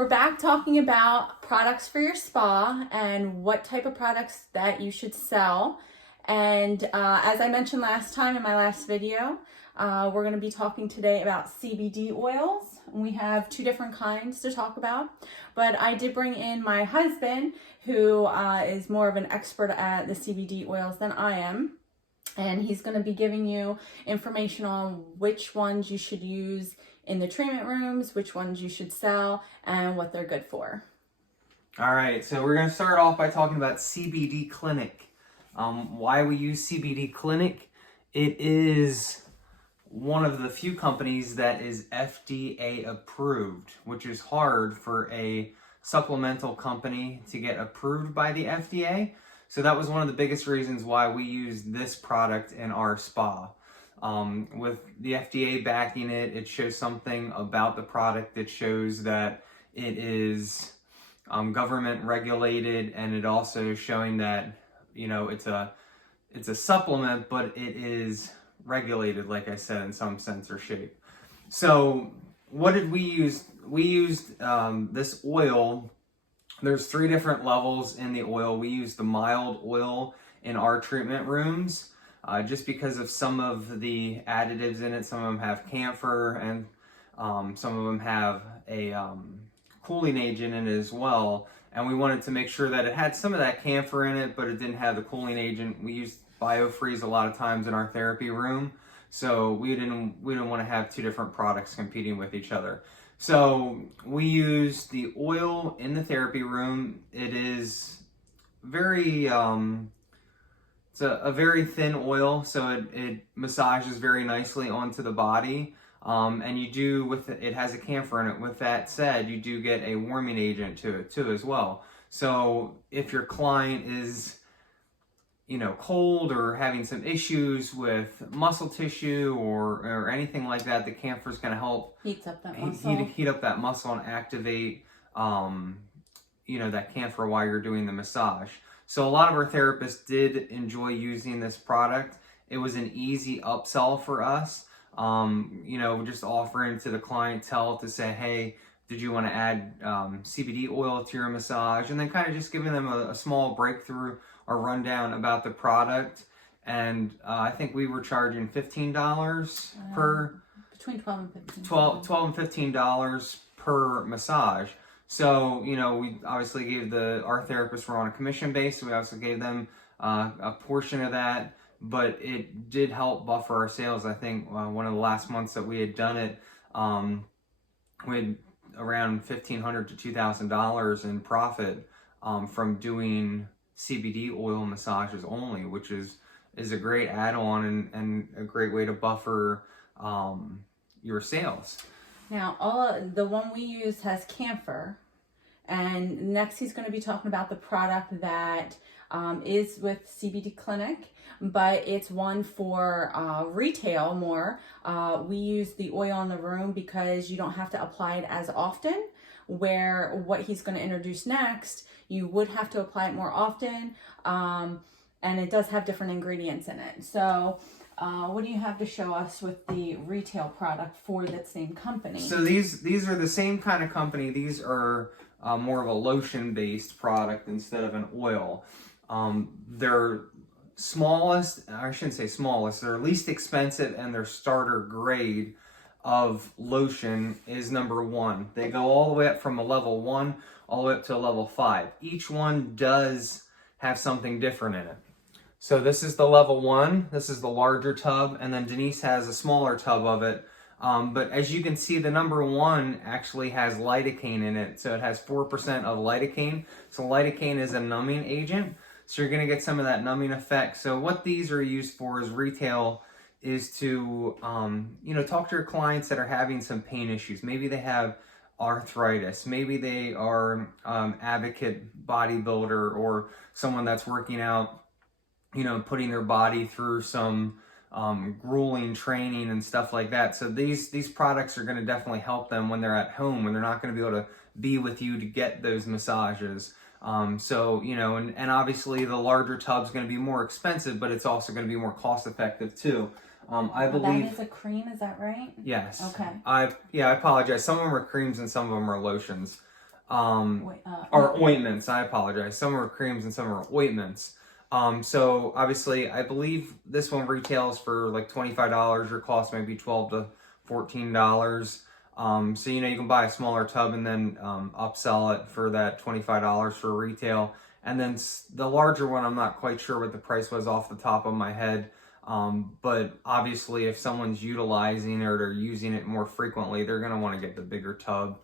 We're back talking about products for your spa and what type of products that you should sell. And as I mentioned last time in my last video, we're going to be talking today about CBD oils. We have two different kinds to talk about, but I did bring in my husband, who is more of an expert at the CBD oils than I am. And he's going to be giving you information on which ones you should use in the treatment rooms, which ones you should sell, and what they're good for. All right, so we're going to start off by talking about CBD Clinic. Why we use CBD Clinic? It is one of the few companies that is FDA approved, which is hard for a supplemental company to get approved by the FDA. So that was one of the biggest reasons why we use this product in our spa. With the FDA backing it, it shows something about the product that shows that it is government regulated, and it also showing that, you know, it's a supplement, but it is regulated, like I said, in some sense or shape. So what did we use? We used this oil. There's 3 different levels in the oil. We use the mild oil in our treatment rooms just because of some of the additives in it. Some of them have camphor, and some of them have a cooling agent in it as well. And we wanted to make sure that it had some of that camphor in it, but it didn't have the cooling agent. We used biofreeze a lot of times in our therapy room, so we didn't want to have 2 different products competing with each other. So we use the oil in the therapy room. It is very, it's a very thin oil, so it massages very nicely onto the body. And you do, it has a camphor in it. With that said, you do get a warming agent to it too as well. So if your client is, you know, cold or having some issues with muscle tissue or anything like that, the camphor is going to help Heats up that muscle. Heat up that muscle and activate, you know, that camphor while you're doing the massage. So a lot of our therapists did enjoy using this product. It was an easy upsell for us. You know, just offering to the clientele to say, hey, did you want to add CBD oil to your massage? And then kind of just giving them a small breakthrough or rundown about the product. And I think we were charging $15 per... Between $12 and $15. $12 and $15 per massage. So, you know, we obviously gave our therapists were on a commission base, so we also gave them a portion of that. But it did help buffer our sales. I think one of the last months that we had done it, we had around $1,500 to $2,000 in profit from doing CBD oil massages only, which is a great add-on and a great way to buffer your sales. Now, the one we use has camphor, and next he's going to be talking about the product that is with CBD Clinic, but it's one for retail more. We use the oil in the room because you don't have to apply it as often, where what he's going to introduce next, you would have to apply it more often, and it does have different ingredients in it. So what do you have to show us with the retail product for that same company? So these are the same kind of company. These are more of a lotion-based product instead of an oil. They're smallest, I shouldn't say smallest, they're least expensive, and their starter grade of lotion is number 1. They go all the way up from a level 1 all the way up to a level 5. Each one does have something different in it. So this is the level 1, this is the larger tub, and then Denise has a smaller tub of it. But as you can see, the number 1 actually has lidocaine in it. So it has 4% of lidocaine. So lidocaine is a numbing agent. So you're going to get some of that numbing effect. So what these are used for is retail, is to, you know, talk to your clients that are having some pain issues. Maybe they have arthritis. Maybe they are advocate bodybuilder or someone that's working out, you know, putting their body through some grueling training and stuff like that. So these products are going to definitely help them when they're at home, when they're not going to be able to be with you to get those massages. So, you know, and obviously the larger tub's going to be more expensive, but it's also going to be more cost effective too. I believe that is a cream, is that right? Yes. Okay. I apologize. Some of them are creams and some of them are lotions. Or ointments, I apologize. Some are creams and some are ointments. So obviously, I believe this one retails for like $25. Your cost may be $12 to $14. So you can buy a smaller tub and then upsell it for that $25 for retail. And then the larger one, I'm not quite sure what the price was off the top of my head. But obviously, if someone's utilizing it or they're using it more frequently, they're going to want to get the bigger tub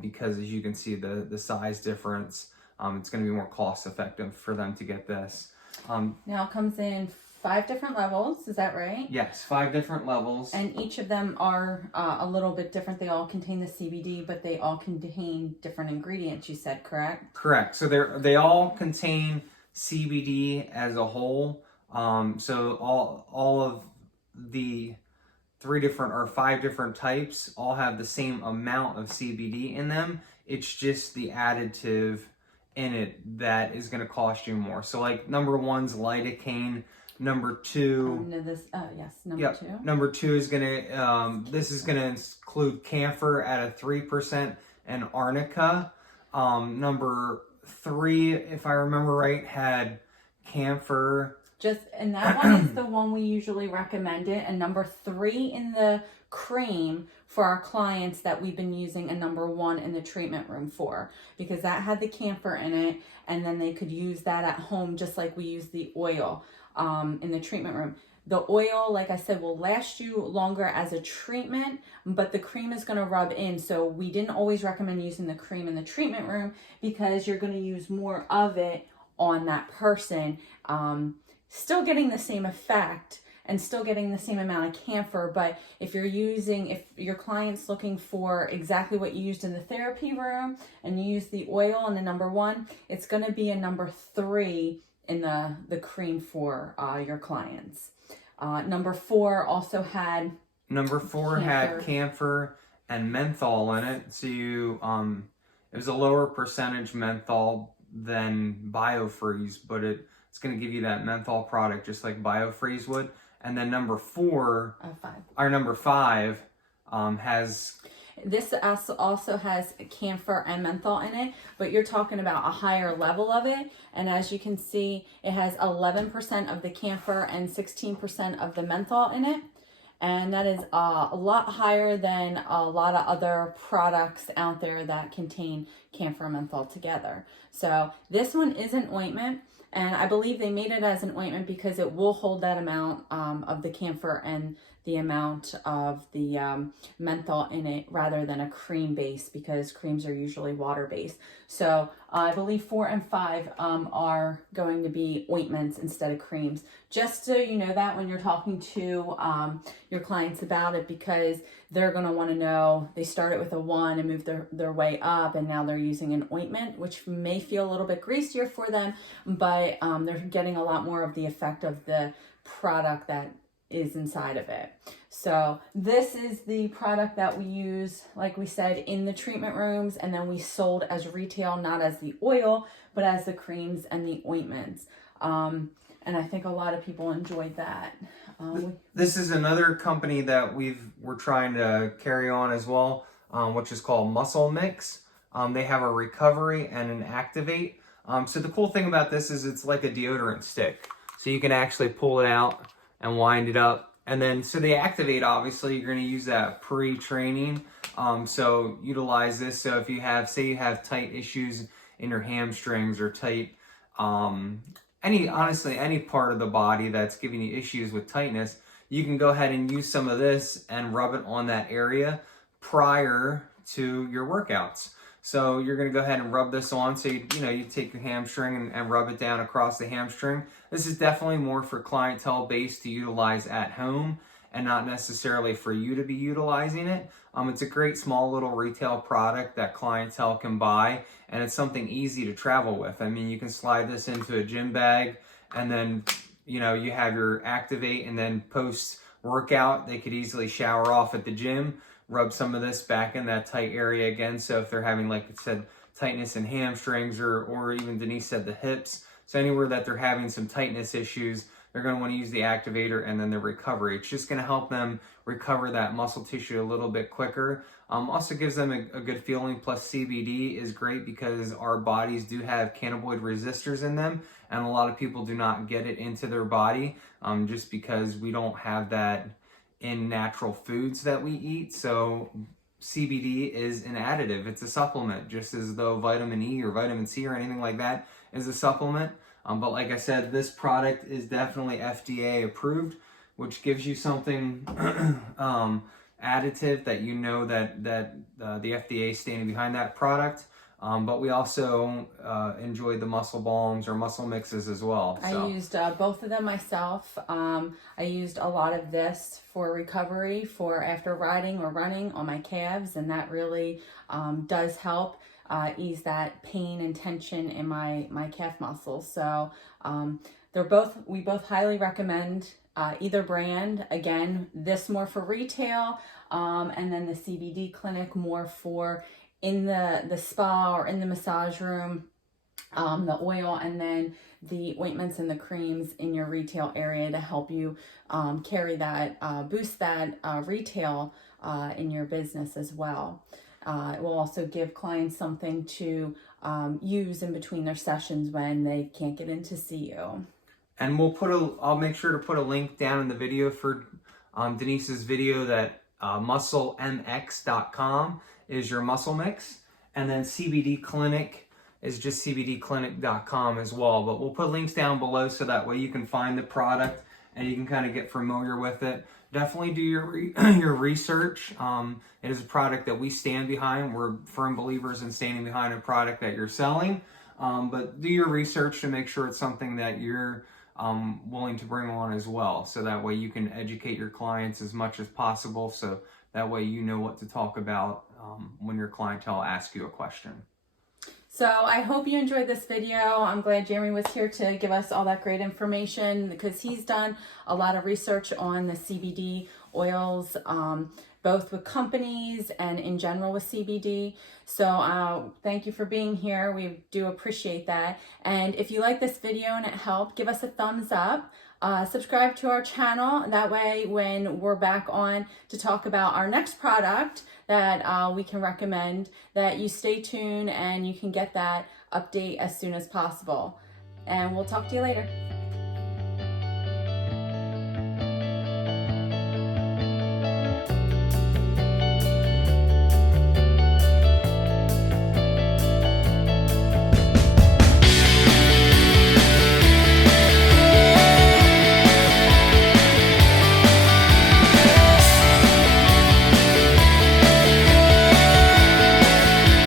because, as you can see, the size difference, it's going to be more cost effective for them to get this. Now it comes in 5 different levels, is that right? Yes, 5 different levels. And each of them are a little bit different. They all contain the CBD, but they all contain different ingredients, you said, correct? Correct. So they all contain CBD as a whole. So all of the 5 different types all have the same amount of CBD in them. It's just the additive in it that is going to cost you more. So like number 1's lidocaine. Number 2. Number 2. Number 2 is gonna. This is gonna include camphor at a 3% and arnica. Number 3, if I remember right, had camphor. And that one is the one we usually recommend it. And number 3 in the cream for our clients that we've been using, and number 1 in the treatment room for, because that had the camphor in it, and then they could use that at home just like we use the oil in the treatment room. The oil, like I said, will last you longer as a treatment, but the cream is going to rub in. So we didn't always recommend using the cream in the treatment room because you're going to use more of it on that person. Still getting the same effect and still getting the same amount of camphor, but if your client's looking for exactly what you used in the therapy room and you use the oil in the number 1, it's going to be a number 3 in the cream for your clients. Number 4 also had camphor and menthol in it. So it was a lower percentage menthol than BioFreeze, but it's going to give you that menthol product just like BioFreeze would. And then number 5 has... This also has camphor and menthol in it, but you're talking about a higher level of it. And as you can see, it has 11% of the camphor and 16% of the menthol in it. And that is a lot higher than a lot of other products out there that contain camphor and menthol together. So this one is an ointment. And I believe they made it as an ointment because it will hold that amount of the camphor and the amount of the menthol in it rather than a cream base, because creams are usually water based. So I believe 4 and 5 are going to be ointments instead of creams. Just so you know that when you're talking to your clients about it, because they're going to want to know, they started with a 1 and moved their way up, and now they're using an ointment, which may feel a little bit greasier for them, but they're getting a lot more of the effect of the product that is inside of it. So this is the product that we use, like we said, in the treatment rooms, and then we sold as retail, not as the oil, but as the creams and the ointments. And I think a lot of people enjoyed that. This is another company that we're trying to carry on as well, which is called MUSCLEMX. They have a recovery and an activate. So the cool thing about this is it's like a deodorant stick. So you can actually pull it out and wind it up. And then, so the activate, obviously, you're going to use that pre-training. So utilize this. So if you say you have tight issues in your hamstrings or tight, honestly, any part of the body that's giving you issues with tightness, you can go ahead and use some of this and rub it on that area prior to your workouts. So you're going to go ahead and rub this on. So you take your hamstring and rub it down across the hamstring. This is definitely more for clientele based to utilize at home and not necessarily for you to be utilizing it. It's a great small little retail product that clientele can buy, and it's something easy to travel with. I mean, you can slide this into a gym bag, and then you have your activate, and then post workout they could easily shower off at the gym, rub some of this back in that tight area again. So if they're having, like I said, tightness in hamstrings or even Denise said the hips, so anywhere that they're having some tightness issues, they're going to want to use the activator and then the recovery. It's just going to help them recover that muscle tissue a little bit quicker. Also gives them a good feeling. Plus CBD is great because our bodies do have cannabinoid resistors in them, and a lot of people do not get it into their body just because we don't have that in natural foods that we eat. So CBD is an additive. It's a supplement, just as though vitamin E or vitamin C or anything like that is a supplement. But like I said, this product is definitely FDA approved, which gives you something additive that you know that the FDA is standing behind that product. But we also enjoyed the muscle balms or muscle mixes as well. So. I used both of them myself. I used a lot of this for recovery for after riding or running on my calves, and that really does help ease that pain and tension in my calf muscles. So we both highly recommend either brand. Again, this more for retail, and then the CBD Clinic more for in the spa or in the massage room, the oil, and then the ointments and the creams in your retail area to help you carry that, boost that retail in your business as well. It will also give clients something to use in between their sessions when they can't get in to see you. And I'll make sure to put a link down in the video for Denise's video that MUSCLEMX.com is your muscle mix, and then CBD Clinic is just cbdclinic.com as well. But we'll put links down below so that way you can find the product and you can kind of get familiar with it. Definitely do your your research. It is a product that we stand behind. We're firm believers in standing behind a product that you're selling. But do your research to make sure it's something that you're willing to bring on as well. So that way you can educate your clients as much as possible. So that way you know what to talk about when your clientele asks you a question. So I hope you enjoyed this video. I'm glad Jeremy was here to give us all that great information because he's done a lot of research on the CBD oils, both with companies and in general with CBD. So thank you for being here. We do appreciate that. And if you like this video and it helped, give us a thumbs up. Subscribe to our channel. That way when we're back on to talk about our next product that we can recommend, that you stay tuned and you can get that update as soon as possible. And we'll talk to you later.